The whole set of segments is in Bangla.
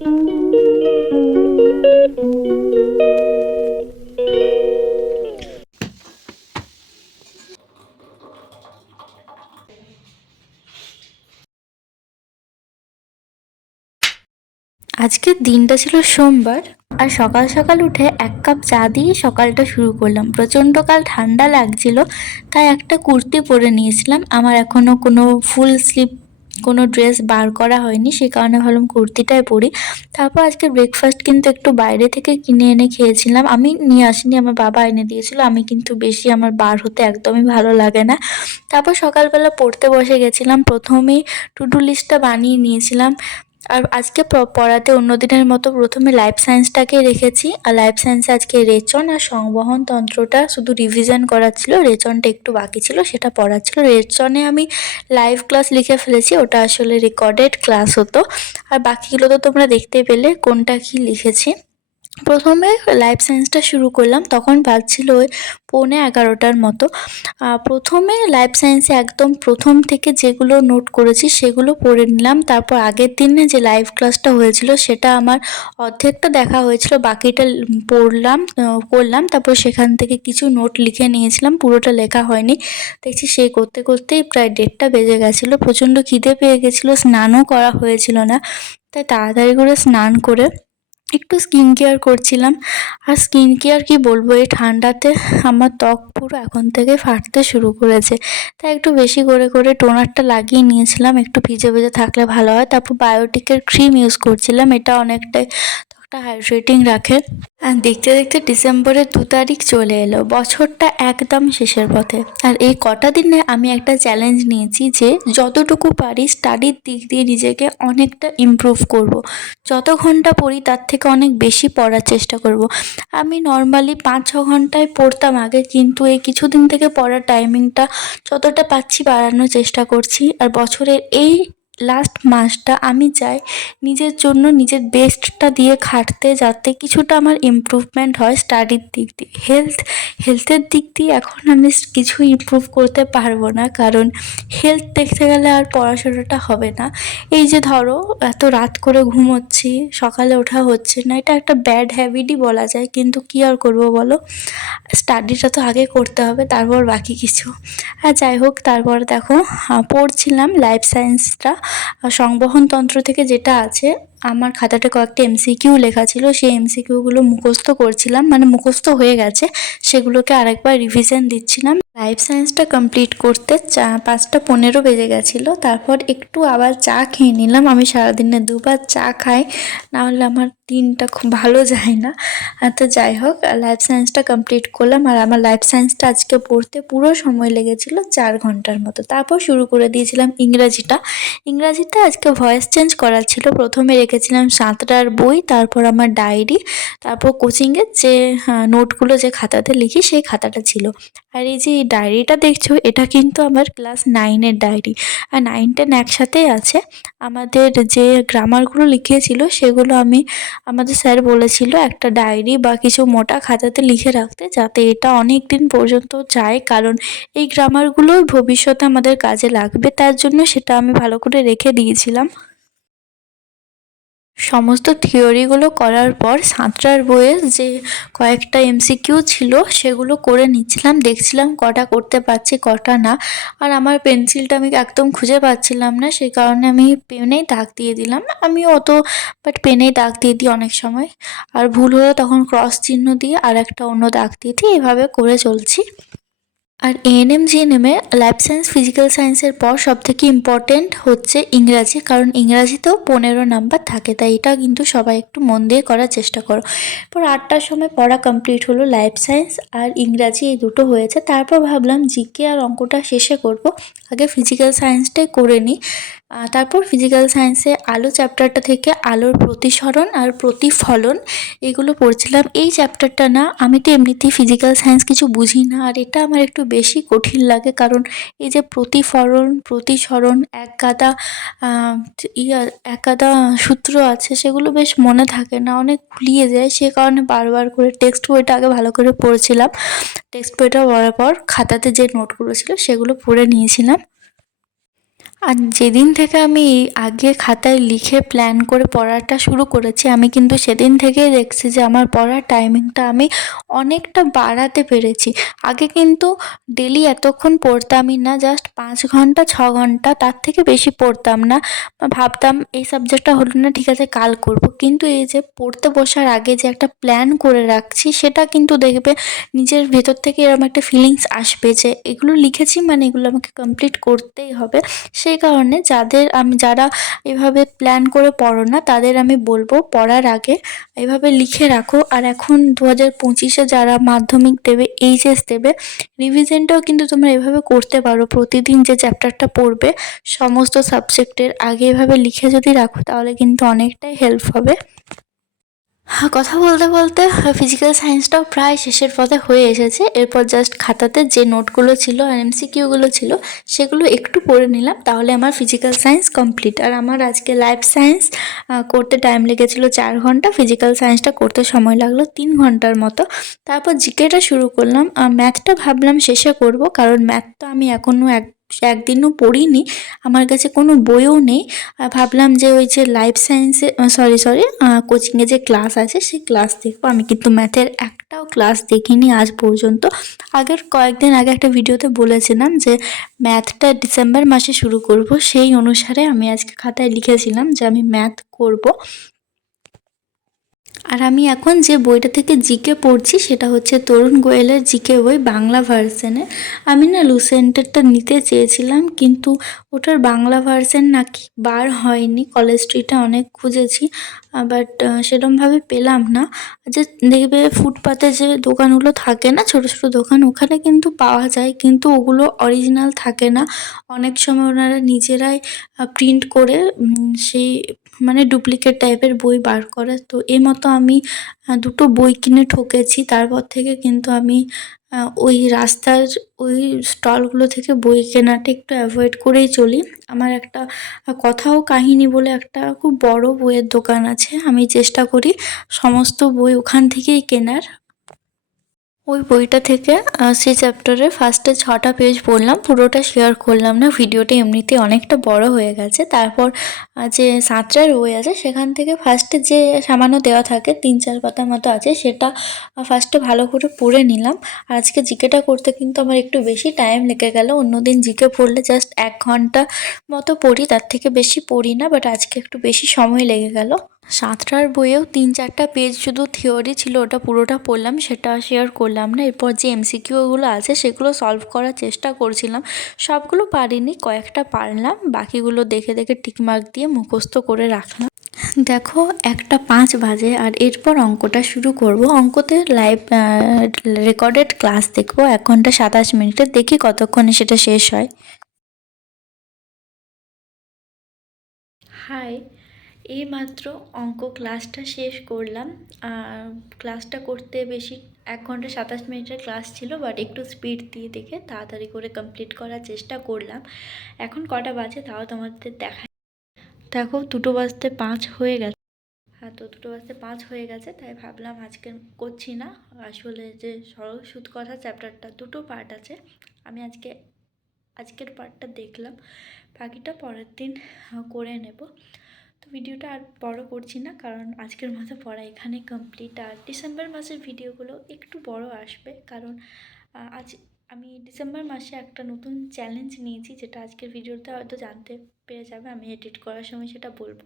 আজকের দিনটা ছিল সোমবার, আর সকাল সকাল উঠে এক কাপ চা দিয়ে সকালটা শুরু করলাম। প্রচণ্ড কাল ঠান্ডা লাগছিল, তাই একটা কুর্তি পরে নিয়েছিলাম। আমার এখনও কোনো ফুল স্লিভ কোনো ড্রেস বার করা হয়নি, সেই কারণে ভাবলাম কুর্তিটাই পরি। তারপর আজকে ব্রেকফাস্ট কিন্তু একটু বাইরে থেকে কিনে এনে খেয়েছিলাম। আমি নিয়ে আসিনি, আমার বাবা এনে দিয়েছিল। আমি কিন্তু বেশি আমার বার হতে একদমই ভালো লাগে না। তারপর সকালবেলা পড়তে বসে গেছিলাম। প্রথমেই টু ডু লিস্টটা বানিয়ে নিয়েছিলাম। আর আজকে পড়াতে অন্য দিনের মতো প্রথমে লাইফ সায়েন্সটাকে রেখেছি। আর লাইফ সায়েন্সে আজকে রেচন আর সংবহন তন্ত্রটা শুধু রিভিশন করার ছিল, রেচনটা একটু বাকি ছিল, সেটা পড়ার ছিল। রেচনে আমি লাইভ ক্লাস লিখে ফেলেছি, ওটা আসলে রেকর্ডেড ক্লাস হতো। আর বাকিগুলো তো তোমরা দেখতে পেলে কোনটা কি লিখেছি। প্রথমে লাইফ সায়েন্সটা শুরু করলাম, তখন বাজছিল ওই 11:15 মতো। প্রথমে লাইফ সায়েন্সে একদম প্রথম থেকে যেগুলো নোট করেছি সেগুলো পড়ে নিলাম। তারপর আগের দিনে যে লাইভ ক্লাসটা হয়েছিল সেটা আমার অর্ধেকটা দেখা হয়েছিল, বাকিটা পড়লাম, করলাম। তারপর সেখান থেকে কিছু নোট লিখে নিয়েছিলাম, পুরোটা লেখা হয়নি। দেখছি সেই করতে করতেই প্রায় 1:30টা বেজে গেছিলো। প্রচণ্ড খিদে পেয়ে গেছিলো, স্নানও করা হয়েছিল না, তাই তাড়াতাড়ি করে স্নান করে একটু স্কিন কেয়ার করছিলাম। আর স্কিন কেয়ার কি বলবো, এই ঠান্ডাতে আমার ত্বক পুরো এখন থেকে ফাটতে শুরু করেছে, তাই একটু বেশি করে করে টোনারটা লাগিয়ে নিয়েছিলাম। একটু ভিজে ভিজে থাকলে ভালো হয়। তারপর বায়োটিকের ক্রিম ইউজ করছিলাম, এটা অনেকটাই ত্বকটা হাইড্রেটিং রাখে। আর দেখতে দেখতে ডিসেম্বরের 2 তারিখ চলে এলো, বছরটা একদম শেষের পথে। আর এই কটা দিনে আমি একটা চ্যালেঞ্জ নিয়েছি যে যতটুকু পারি স্টাডির দিক দিয়ে নিজেকে অনেকটা ইমপ্রুভ করব। যত ঘন্টা পড়ি তার থেকে অনেক বেশি পড়ার চেষ্টা করব। আমি নর্মালি 5-6 ঘন্টায় পড়তাম আগে, কিন্তু এই কিছুদিন থেকে পড়ার টাইমিংটা যতটা পাচ্ছি বাড়ানোর চেষ্টা করছি। আর বছরের এই লাস্ট মাসটা আমি চাই নিজের জন্য নিজের বেস্টটা দিয়ে খাটতে, যাতে কিছুটা আমার ইমপ্রুভমেন্ট হয় স্টাডির দিক দিয়ে। হেলথের দিক দিয়ে এখন আমি কিছু ইমপ্রুভ করতে পারবো না, কারণ হেলথ দেখতে গেলে আর পড়াশোনাটা হবে না। এই যে ধরো এত রাত করে ঘুমোচ্ছি, সকালে ওঠা হচ্ছে না, এটা একটা ব্যাড হ্যাবিটই বলা যায়, কিন্তু কি আর করবো বলো, স্টাডিটা তো আগে করতে হবে, তারপর বাকি কিছু। আর যাই হোক, তারপর দেখো পড়ছিলাম লাইফ সায়েন্সটা, সংবহন তন্ত্র থেকে যেটা আছে। আমার খাতাতে কয়েকটা এমসিকিউ লেখা ছিল, সেই এমসিকিউগুলো মুখস্থ করছিলাম, মানে মুখস্থ হয়ে গেছে, সেগুলোকে আরেকবার রিভিশন দিচ্ছিলাম। লাইফ সায়েন্সটা কমপ্লিট করতে 5টা 15 বেজে গেছিলো। তারপর একটু আবার চা খেয়ে নিলাম। আমি সারাদিনে 2বার চা খাই, নাহলে আমার দিনটা খুব ভালো যায় না। তো যাই হোক, লাইফ সায়েন্সটা কমপ্লিট করলাম। আর আমার লাইফ সায়েন্সটা আজকে পড়তে পুরো সময় লেগেছিল 4 ঘন্টার মতো। তারপর শুরু করে দিয়েছিলাম ইংরাজিটা আজকে ভয়েস চেঞ্জ করার ছিল। প্রথমে রেখেছিলাম সাঁতরার বই, তারপর আমার ডায়েরি, তারপর কোচিংয়ের যে নোটগুলো যে খাতাতে লিখি সেই খাতাটা ছিল। আর এই যে ডায়েরিটা দেখছো, এটা কিন্তু আমার ক্লাস 9-এর ডায়েরি। আর 9-10 একসাথেই আছে। আমাদের যে গ্রামারগুলো লিখিয়েছিল সেগুলো আমাদের স্যার বলেছিল একটা ডায়েরি বা কিছু মোটা খাতাতে লিখে রাখতে, যাতে এটা অনেক দিন পর্যন্ত যায়, কারণ এই গ্রামারগুলো ভবিষ্যতে আমাদের কাজে লাগবে। তার জন্য সেটা আমি ভালো করে রেখে দিয়েছিলাম। সমস্ত থিওরিগুলো করার পর সাঁতরার বইয়ের যে কয়েকটা এমসিকিউ ছিল সেগুলো করে নিচ্ছিলাম, দেখছিলাম কটা করতে পারছি কটা না। আর আমার পেন্সিলটা আমি একদম খুঁজে পাচ্ছিলাম না, সেই কারণে আমি পেনেই দাগ দিয়ে দিলাম। আমি পেনেই দাগ দিয়ে দিই অনেক সময়। আর ভুল হলে তখন ক্রস চিহ্ন দিয়ে আর একটা অন্য দাগ দিয়ে দিই, এভাবে করে চলছি। আর এএনএম জিএনএমে লাইফ সায়েন্স ফিজিক্যাল সায়েন্সের পর সবথেকে ইম্পর্টেন্ট হচ্ছে ইংরাজি, কারণ ইংরাজিতেও 15 নাম্বার থাকে, তাই এটা কিন্তু সবাই একটু মন দিয়ে করার চেষ্টা করো। এরপর 8টার সময় পড়া কমপ্লিট হলো, লাইফ সায়েন্স আর ইংরাজি এই দুটো হয়েছে। তারপর ভাবলাম জিকে আর অঙ্কটা শেষে করব, আগে ফিজিক্যাল সায়েন্সটাই করে নিই। তারপর ফিজিক্যাল সায়েন্সে আলো চ্যাপ্টারটা থেকে আলোর প্রতিসরণ আর প্রতিফলন এগুলো পড়ছিলাম। এই চ্যাপ্টারটা না, আমি তো এমনিতেই ফিজিক্যাল সায়েন্স কিছু বুঝি না, আর এটা আমার একটু বেশি কঠিন লাগে, কারণ এই যে প্রতিফলন প্রতিসরণ এক গাদা সূত্র আছে, সেগুলো বেশ মনে থাকে না, অনেক গুলিয়ে যায়। সে কারণে বারবার করে টেক্সট বইটা আগে ভালো করে পড়ছিলাম। টেক্সট বইটা পড়ার পর খাতাতে যে নোটগুলো ছিল সেগুলো পড়ে নিয়েছিলাম। আর যেদিন থেকে আমি আগে খাতায় লিখে প্ল্যান করে পড়াটা শুরু করেছি, আমি কিন্তু সেদিন থেকেই দেখছি যে আমার পড়ার টাইমিংটা আমি অনেকটা বাড়াতে পেরেছি। আগে কিন্তু ডেলি এতক্ষণ পড়তামই না, জাস্ট 5 ঘন্টা 6 ঘন্টা, তার থেকে বেশি পড়তাম না। ভাবতাম এই সাবজেক্টটা হলো না, ঠিক আছে কাল করব। কিন্তু এই যে পড়তে বসার আগে যে একটা প্ল্যান করে রাখছি, সেটা কিন্তু দেখবে নিজের ভেতর থেকে এরকম একটা ফিলিংস আসবে যে এগুলো লিখেছি মানে এগুলো আমাকে কমপ্লিট করতেই হবে। সেই কারণে যারা এভাবে প্ল্যান করে পড়ো না, তাদের আমি বলবো পড়ার আগে এভাবে লিখে রাখো। আর এখন 2025-এ যারা মাধ্যমিক দেবে, এইচএস দেবে, রিভিশনটাও কিন্তু তোমরা এভাবে করতে পারো। প্রতিদিন যে চ্যাপ্টারটা পড়বে সমস্ত সাবজেক্টের আগে এভাবে লিখে যদি রাখো, তাহলে কিন্তু অনেকটাই হেল্প হবে। হ্যাঁ, কথা বলতে বলতে ফিজিক্যাল সায়েন্সটাও প্রায় শেষের পথে হয়ে এসেছে। এরপর জাস্ট খাতাতে যে নোটগুলো ছিল আর এমসিকিউগুলো ছিল সেগুলো একটু পড়ে নিলাম, তাহলে আমার ফিজিক্যাল সায়েন্স কমপ্লিট। আর আমার আজকে লাইফ সায়েন্স করতে টাইম লেগেছিলো 4 ঘন্টা, ফিজিক্যাল সায়েন্সটা করতে সময় লাগলো 3 ঘন্টার মতো। তারপর জিকেটা শুরু করলাম। ম্যাথটা ভাবলাম শেষে করব, কারণ ম্যাথ তো আমি এখনও একদিনও পড়িনি, আমার কাছে কোনো বইও নেই। ভাবলাম যে ওই যে লাইফ সায়েন্সে সরি কোচিংয়ে যে ক্লাস আছে সেই ক্লাস দেখবো। আমি কিন্তু ম্যাথের একটাও ক্লাস দেখিনি আজ পর্যন্ত। আগের কয়েকদিন আগে একটা ভিডিওতে বলেছিলাম যে ম্যাথটা ডিসেম্বর মাসে শুরু করব, সেই অনুসারে আমি আজকে খাতায় লিখেছিলাম যে আমি ম্যাথ করব। আর আমি এখন যে বইটা থেকে জিকে পড়ছি সেটা হচ্ছে তরুণ গোয়েলের জিকে বই, বাংলা ভার্সনে। আমি না লুসেন্টেরটা নিতে চেয়েছিলাম, কিন্তু ওটার বাংলা ভার্সন নাকি বার হয়নি। কলেজ স্ট্রিটে অনেক খুঁজেছি, বাট সেরমভাবে পেলাম না। যে দেখবে ফুটপাতে যে দোকানগুলো থাকে না, ছোটো ছোটো দোকান, ওখানে কিন্তু পাওয়া যায়, কিন্তু ওগুলো অরিজিনাল থাকে না। অনেক সময় ওনারা নিজেরাই প্রিন্ট করে সেই মানে ডুপ্লিকেট টাইপের বই বার করে। তো এই মতো আমি দুটো বই কিনে ঠকেছি। তারপর থেকে কিন্তু আমি ওই রাস্তার ওই স্টলগুলো থেকে বই কেনাটা একটু অ্যাভয়েড করেই চলি। আমার একটা কথা ও কাহিনী বলে একটা খুব বড় বইয়ের দোকান আছে, আমি চেষ্টা করি সমস্ত বই ওখান থেকেই কেনার। ওই বইটা থেকে সেই চ্যাপ্টারের ফার্স্টে 6টা পেজ পড়লাম, পুরোটা শেয়ার করলাম না, ভিডিওটা এমনিতেই অনেকটা বড় হয়ে গেছে। তারপর যে সাঁতরার বই আছে সেখান থেকে ফার্স্টে যে সামান্য দেওয়া থাকে 3-4 পাতার মতো আছে, সেটা ফার্স্টে ভালো করে পড়ে নিলাম। আর আজকে জিকেটা করতে কিন্তু আমার একটু বেশি টাইম লেগে গেল। অন্যদিন জিকে পড়লে জাস্ট 1 ঘন্টা মতো পড়ি, তার থেকে বেশি পড়ি না, বাট আজকে একটু বেশি সময় লেগে গেল। সাঁতরার বইয়েও 3-4টা পেজ শুধু থিওরি ছিল, ওটা পুরোটা পড়লাম, সেটা শেয়ার করলাম না। এরপর যে এমসিকিউগুলো আছে সেগুলো সলভ করার চেষ্টা করছিলাম। সবগুলো পারিনি, কয়েকটা পারলাম, বাকিগুলো দেখে দেখে টিকমার্ক দিয়ে মুখস্থ করে রাখলাম। দেখো 1টা 5 বাজে, আর এরপর অঙ্কটা শুরু করব। অঙ্কতে লাইভ রেকর্ডেড ক্লাস দেখবো 1 ঘন্টা 27 মিনিটের, দেখি কতক্ষণে সেটা শেষ হয়। হাই, এইমাত্র অঙ্ক ক্লাসটা শেষ করলাম। ক্লাসটা করতে বেশি 1 ঘন্টা 27 মিনিটের ক্লাস ছিল, বাট একটু স্পিড দিয়ে দেখে তাড়াতাড়ি করে কমপ্লিট করার চেষ্টা করলাম। এখন কটা বাজে তাও তোমাদের দেখায়। দেখো 2:05 হয়ে গেছে। হ্যাঁ, তো 2:05 হয়ে গেছে, তাই ভাবলাম আজকে করছি না। আসলে যে সরল সুদ কথা চ্যাপ্টারটা 2টো পার্ট আছে, আমি আজকের পার্টটা দেখলাম, বাকিটা পরের দিন করে নেব। তো ভিডিওটা আর বড় করছি না, কারণ আজকের মতো পড়া এখানে কমপ্লিট। আর ডিসেম্বর মাসের ভিডিওগুলো একটু বড় আসবে, কারণ আজ আমি ডিসেম্বর মাসে একটা নতুন চ্যালেঞ্জ নিয়েছি, যেটা আজকের ভিডিওতে হয়তো জানতে পেরে যাবে, আমি এডিট করার সময় সেটা বলবো।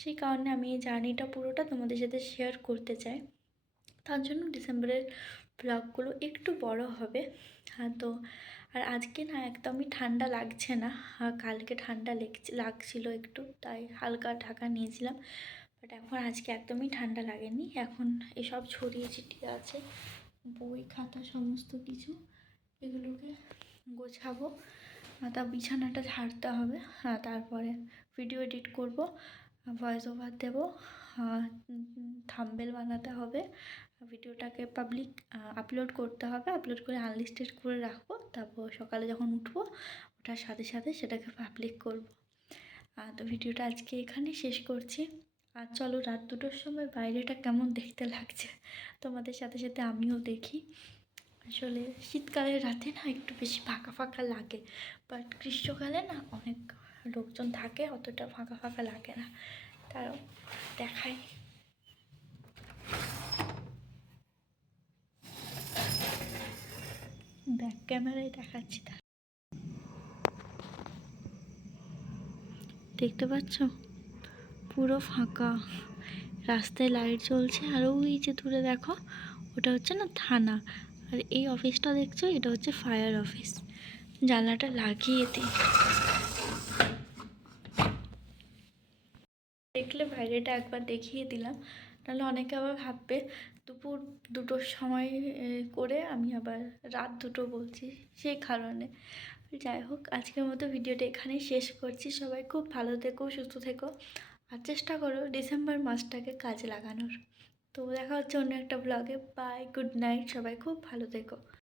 সেই কারণে আমি এই জার্নিটা পুরোটা তোমাদের সাথে শেয়ার করতে চাই, তার জন্য ডিসেম্বরের ব্লগগুলো একটু বড় হবে। হ্যাঁ, তো আর আজকে না একদমই ঠান্ডা লাগছে না। কালকে ঠান্ডা লাগছিল একটু, তাই হালকা ঢাকা নিয়েছিলাম, বাট এখন আজকে একদমই ঠান্ডা লাগেনি। এখন এসব ছড়িয়ে ছিটিয়ে আছে, বই খাতা সমস্ত কিছু, এগুলোকে গোছাবো। তা বিছানাটা ঝাড়তে হবে, তারপরে ভিডিও এডিট করব, ভয়েস ওভার দেবো, থাম্বনেল বানাতে হবে, ভিডিওটাকে পাবলিক আপলোড করতে হবে, আপলোড করে আনলিস্টেড করে রাখবো। তারপর সকালে যখন উঠবো ওঠার সাথে সাথে সেটাকে পাবলিক করব। তো ভিডিওটা আজকে এখানে শেষ করছি। আর চলো রাত 2টোর সময় বাইরেটা কেমন দেখতে লাগছে তোমাদের সাথে সাথে আমিও দেখি। আসলে শীতকালের রাতে না একটু বেশি ফাঁকা ফাঁকা লাগে, বাট গ্রীষ্মকালে না অনেক লোকজন থাকে, অতটা ফাঁকা ফাঁকা লাগে না। তাও দেখাই, ব্যাক ক্যামেরায় দেখাচ্ছি। দেখতে পাচ্ছ পুরো ফাঁকা, রাস্তায় লাইট জ্বলছে, আর ওই যে দূরে দেখো ওটা হচ্ছে না থানা, আর এই অফিসটা দেখছো এটা হচ্ছে ফায়ার অফিস। জানলাটা লাগিয়ে দিই, দেখলে বাইরেটা একবার দেখিয়ে দিলাম, নাহলে অনেকে আবার ভাববে দুপুর 2টোর সময় করে আমি আবার রাত 2টো বলছি, সেই কারণে। যাই হোক, আজকের মতো ভিডিওটা এখানেই শেষ করছি। সবাই খুব ভালো থেকো, সুস্থ থেকো, আর চেষ্টা করো ডিসেম্বর মাসটাকে কাজে লাগানোর। তো দেখা হচ্ছে অন্য একটা ব্লগে। বাই, গুড নাইট, সবাই খুব ভালো থেকো।